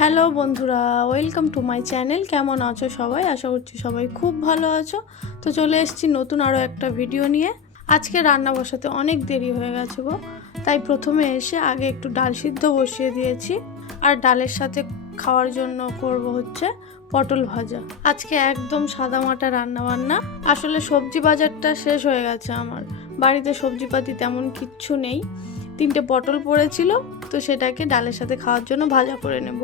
Hello বন্ধুরা, welcome to my channel. কেমন আছো সবাই? আশা করছি সবাই খুব ভালো আছো। তো চলে এসেছি নতুন আরও একটা ভিডিও নিয়ে। আজকে রান্না বসাতে অনেক দেরি হয়ে গেছে গো, তাই প্রথমে এসে আগে একটু ডাল সিদ্ধ বসিয়ে দিয়েছি। আর ডালের সাথে খাওয়ার জন্য করব হচ্ছে পটল ভাজা। আজকে একদম সাদামাটা রান্না বান্না। আসলে সবজি বাজারটা শেষ হয়ে গেছে, আমার বাড়িতে সবজিপাতি তেমন কিচ্ছু নেই। 3টে পটল পড়েছিল, তো সেটাকে ডালের সাথে খাওয়ার জন্য ভাজা করে নেব।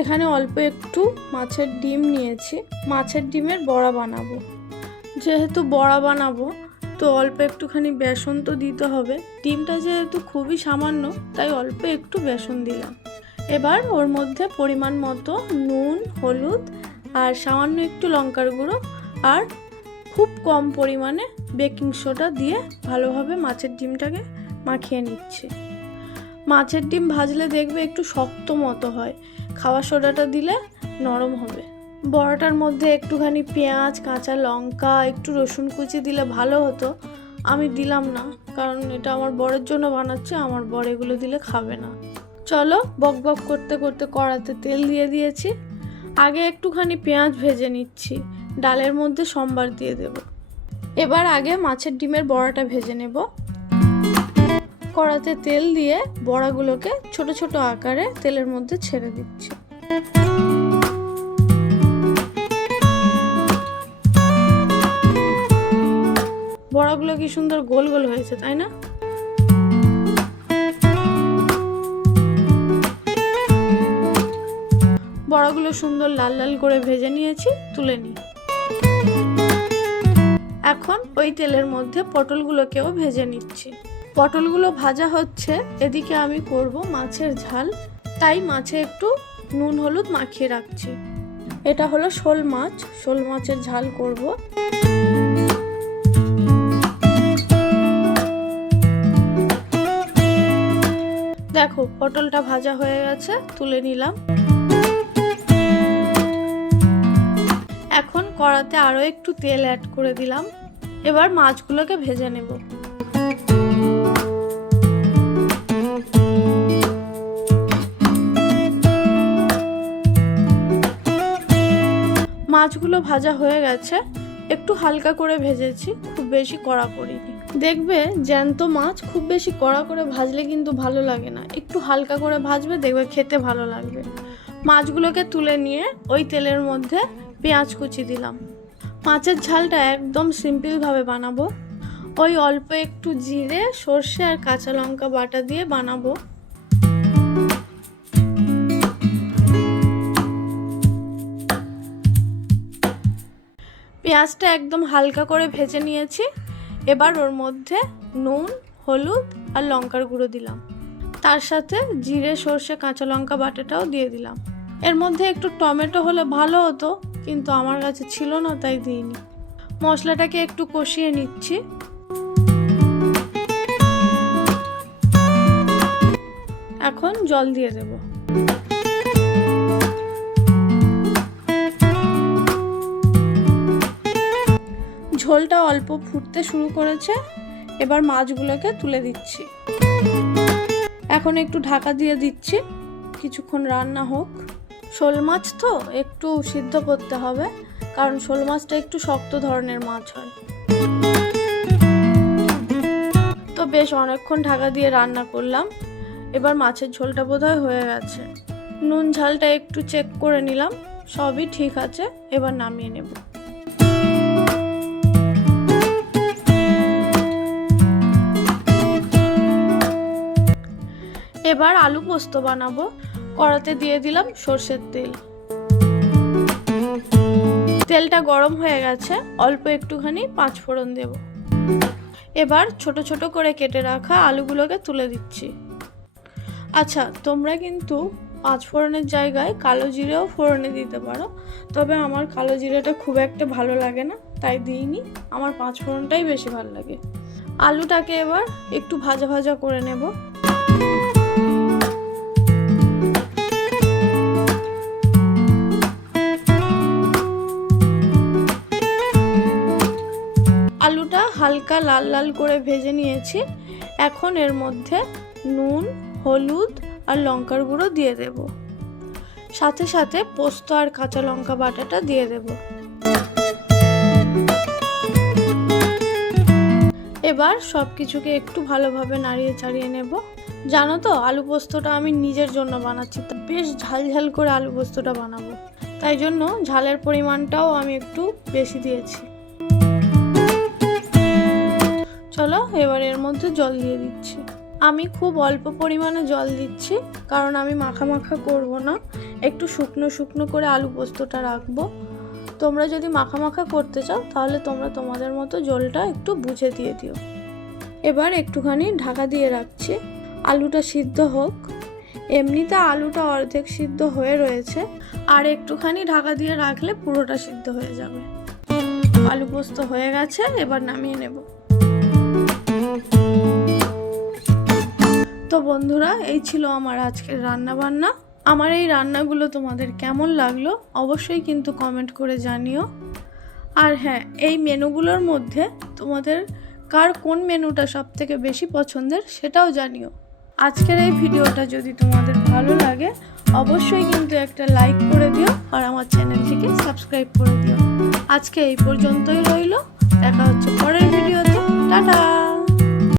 এখানে অল্প একটু মাছের ডিম নিয়েছি, মাছের ডিমের বড়া বানাবো। যেহেতু বড়া বানাবো তো অল্প একটুখানি বেসন তো দিতে হবে। ডিমটা যেহেতু খুবই সামান্য, তাই অল্প একটু বেসন দিলাম। এবার ওর মধ্যে পরিমাণ মতো নুন, হলুদ আর সামান্য একটু লঙ্কার গুঁড়ো আর খুব কম পরিমাণে বেকিং সোডা দিয়ে ভালোভাবে মাছের ডিমটাকে মাখিয়ে নিচ্ছি। মাছের ডিম ভাজলে দেখবে একটু শক্ত মতো হয়, খাওয়া সোডাটা দিলে নরম হবে। বড়াটার মধ্যে একটুখানি পেঁয়াজ, কাঁচা লঙ্কা, একটু রসুন কুচি দিলে ভালো হতো। আমি দিলাম না, কারণ এটা আমার বরের জন্য বানাচ্ছি, আমার বর এগুলো দিলে খাবে না। চলো, বক বক করতে করতে কড়াতে তেল দিয়ে দিয়েছি। আগে একটুখানি পেঁয়াজ ভেজে নিচ্ছি, ডালের মধ্যে সম্বার দিয়ে দেব। এবার আগে মাছের ডিমের বড়াটা ভেজে নেব। কড়াতে তেল দিয়ে বড়াগুলোকে ছোট ছোট আকারে তেলের মধ্যে ছেড়ে দিচ্ছি। বড়াগুলো কি সুন্দর গোল গোল হয়েছে, তাই না? বড়াগুলো সুন্দর লাল লাল করে ভেজে নিয়েছি, তুলে নিই। এখন ওই তেলের মধ্যে পটলগুলোকেও ভেজে নিচ্ছি। পটলগুলো ভাজা হচ্ছে, এদিকে আমি করব মাছের ঝাল, তাই মাছে একটু নুন হলুদ মাখিয়ে রাখছি। এটা হলো শোল মাছ, শোল মাছের ঝাল করব। দেখো পটলটা ভাজা হয়ে গেছে, তুলে নিলাম। এখন কড়াতে আরো একটু তেল অ্যাড করে দিলাম। এবার মাছগুলোকে ভেজে নেব। মাছগুলো ভাজা হয়ে গেছে, একটু হালকা করে ভেজেছি, খুব বেশি কড়া করিনি। দেখবে জ্যান্ত মাছ খুব বেশি কড়া করে ভাজলে কিন্তু ভালো লাগে না, একটু হালকা করে ভাজবে, দেখবে খেতে ভালো লাগবে। মাছগুলোকে তুলে নিয়ে ওই তেলের মধ্যে পেঁয়াজ কুচি দিলাম। মাছের ঝালটা একদম সিম্পলভাবে বানাবো। ওই অল্প একটু জিরে, সর্ষে আর কাঁচা লঙ্কা বাটা দিয়ে বানাবো। পেঁয়াজটা একদম হালকা করে ভেজে নিয়েছি। এবার ওর মধ্যে নুন, হলুদ আর লঙ্কার গুঁড়ো দিলাম। তার সাথে জিরে, সর্ষে, কাঁচা লঙ্কা বাটাটাও দিয়ে দিলাম। এর মধ্যে একটু টমেটো হলে ভালো হতো, কিন্তু আমার কাছে ছিল না, তাই দিইনি। মশলাটাকে একটু কষিয়ে নিচ্ছি। এখন জল দিয়ে দেব। ঝোলটা অল্প ফুটতে শুরু করেছে, এবার মাছগুলোকে তুলে দিচ্ছি। এখন একটু ঢাকা দিয়ে দিচ্ছি, কিছুক্ষণ রান্না হোক। শোল মাছ তো একটু সিদ্ধ করতে হবে, কারণ শোল মাছটা একটু শক্ত ধরনের মাছ হয়। তো বেশ অনেকক্ষণ ঢাকা দিয়ে রান্না করলাম। এবার মাছের ঝোলটা বোধহয় হয়ে গেছে। নুন ঝালটা একটু চেক করে নিলাম, সবই ঠিক আছে। এবার নামিয়ে নেব। এবার আলু পোস্ত বানাবো। কড়াতে দিয়ে দিলাম সর্ষের তেল। তেলটা গরম হয়ে গেছে, অল্প একটুখানি পাঁচফোড়ন দেব। এবার ছোট ছোট করে কেটে রাখা আলুগুলোকে তুলে দিচ্ছি। আচ্ছা, তোমরা কিন্তু পাঁচফোড়নের জায়গায় কালো জিরেও ফোড়নে দিতে পারো, তবে আমার কালো জিরেটা খুব একটা ভালো লাগে না, তাই দিইনি। আমার পাঁচফোড়নটাই বেশি ভালো লাগে। আলুটাকে এবার একটু ভাজা ভাজা করে নেব। আলুটা হালকা লাল লাল করে ভেজে নিয়েছি। এখন এর মধ্যে নুন, হলুদ আর লঙ্কার গুঁড়ো দিয়ে দেব। সাথে সাথে পোস্ত আর কাঁচা লঙ্কা বাটাটা দিয়ে দেব। এবার সব কিছুকে একটু ভালোভাবে নাড়িয়ে চাড়িয়ে নেব। জানো তো, আলু পোস্তটা আমি নিজের জন্য বানাচ্ছি, বেশ ঝাল ঝাল করে আলু পোস্তটা বানাবো, তাই জন্য ঝালের পরিমাণটাও আমি একটু বেশি দিয়েছি। চলো এবার এর মধ্যে জল দিয়ে দিচ্ছি। আমি খুব অল্প পরিমাণে জল দিচ্ছি, কারণ আমি মাখা মাখা করব না, একটু শুকনো শুকনো করে আলু পোস্তটা রাখবো। তোমরা যদি মাখা মাখা করতে চাও তাহলে তোমরা তোমাদের মতো জলটা একটু বুঝে দিয়ে দিও। এবার একটুখানি ঢাকা দিয়ে রাখছি, আলুটা সিদ্ধ হোক। এমনিতে আলুটা অর্ধেক সিদ্ধ হয়ে রয়েছে, আর একটুখানি ঢাকা দিয়ে রাখলে পুরোটা সিদ্ধ হয়ে যাবে। আলু পোস্ত হয়ে গেছে, এবার নামিয়ে নেব। তো বন্ধুরা, এই ছিল আমার আজকের রান্না বান্না। আমার এই রান্নাগুলো তোমাদের কেমন লাগলো অবশ্যই কিন্তু কমেন্ট করে জানিও। আর হ্যাঁ, এই মেনুগুলোর মধ্যে তোমাদের কার কোন মেনুটা সবথেকে বেশি পছন্দের সেটাও জানিও। আজকের এই ভিডিওটা যদি তোমাদের ভালো লাগে অবশ্যই কিন্তু একটা লাইক করে দিও, আর আমার চ্যানেলটিকে সাবস্ক্রাইব করে দিও। আজকে এই পর্যন্তই রইল, দেখা হচ্ছে পরের ভিডিওতে। টাটা।